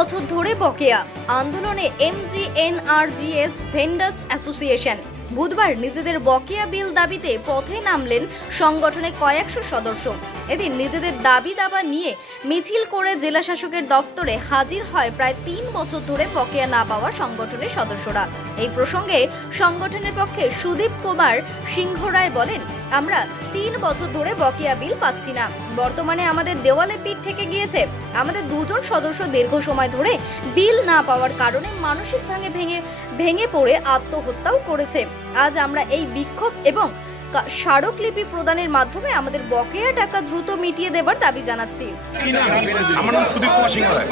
বছর ধরে বকেয়া আন্দোলনে MGNRGS ভেন্ডার্স অ্যাসোসিয়েশন বুধবার নিজেদের বকেয়া বিল দাবিতে পথে নামলেন সংগঠনের কয়েকশো সদস্য। এদিন নিজেদের দাবি দাবা নিয়ে মিছিল করে জেলা শাসকের দফতরে হাজির হয় প্রায় 3 বছর ধরে বকেয়া না পাওয়া সংগঠনের সদস্যরা। এই প্রসঙ্গে সংগঠনের পক্ষে সুদীপ কুমার সিংহ রায় বলেন, আমরা 3 বছর ধরে বকেয়া বিল পাচ্ছি না। বর্তমানে আমাদের দেওয়ালে পিঠ থেকে গিয়েছে। আমাদের দুজন সদস্য দীর্ঘ সময় ধরে বিল না পাওয়ার কারণে মানসিক ভেঙে পড়ে আত্মহত্যাও করেছে। আজ আমরা এই বিক্ষোভ এবং স্মারকলিপি প্রদানের মাধ্যমে আমাদের বকেয়া টাকা দ্রুত মিটিয়ে দেবার দাবি জানাচ্ছি। আমার নাম সুদীপ কুমার সিংহ রায়।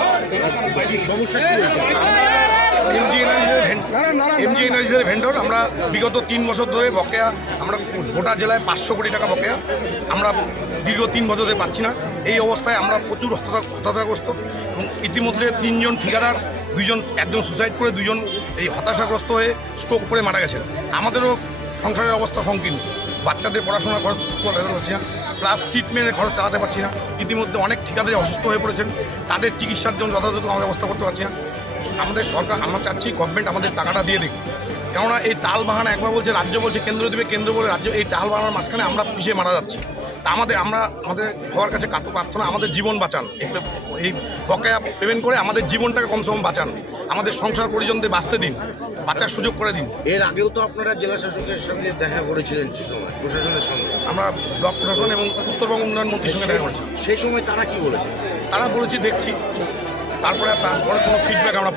MGNRGS vendor. আমরা বিগত 3 বছর ধরে বকেয়া, আমরা গোটা জেলায় 500 কোটি টাকা বকেয়া আমরা দীর্ঘ 3 বছর ধরে পাচ্ছি না। এই অবস্থায় আমরা প্রচুর হতাশাগ্রস্ত এবং ইতিমধ্যে 3 জন ঠিকাদার, একজন সুসাইড করে, 2 জন এই হতাশাগ্রস্ত হয়ে স্ট্রোক করে মারা গেছেন। আমাদেরও সংসারের অবস্থা সংকীর্ণ। বাচ্চাদের পড়াশোনার খরচ চালাতে পারছি না, প্লাস ট্রিটমেন্টের খরচ চালাতে পারছি না। ইতিমধ্যে অনেক ঠিকাদারি অসুস্থ হয়ে পড়েছেন, তাদের চিকিৎসার জন্য যথাযথ আমরা ব্যবস্থা করতে পারছি না। আমাদের সরকার, আমরা চাচ্ছি গভর্নমেন্ট আমাদের টাকাটা দিয়ে দিক। কেননা এই তাল বাহানা, একবার বলছে রাজ্য, বলছে কেন্দ্র দেবে, কেন্দ্র বলে রাজ্য, এই তাল বাহানার মাঝখানে আমরা পিছিয়ে মারা যাচ্ছি। তা আমাদের সবার কাছে কাতর প্রার্থনা, আমাদের জীবন বাঁচান। এই বকেয়া পেমেন্ট করে আমাদের জীবনটাকে কমসে কম বাঁচান, আমাদের সংসার পরিজনদের বাঁচতে দিন, বাঁচার সুযোগ করে দিন। এর আগেও তো আপনারা জেলা শাসকের সঙ্গে দেখা করেছিলেন, সে সময় প্রশাসনের সঙ্গে, আমরা ব্লক প্রশাসন এবং উত্তরবঙ্গ উন্নয়ন মন্ত্রীর সঙ্গে দেখা করেছি। সেই সময় তারা কি বলেছে? তারা বলেছি দেখছি, তারপরে কোনো ফিডব্যাক আমরা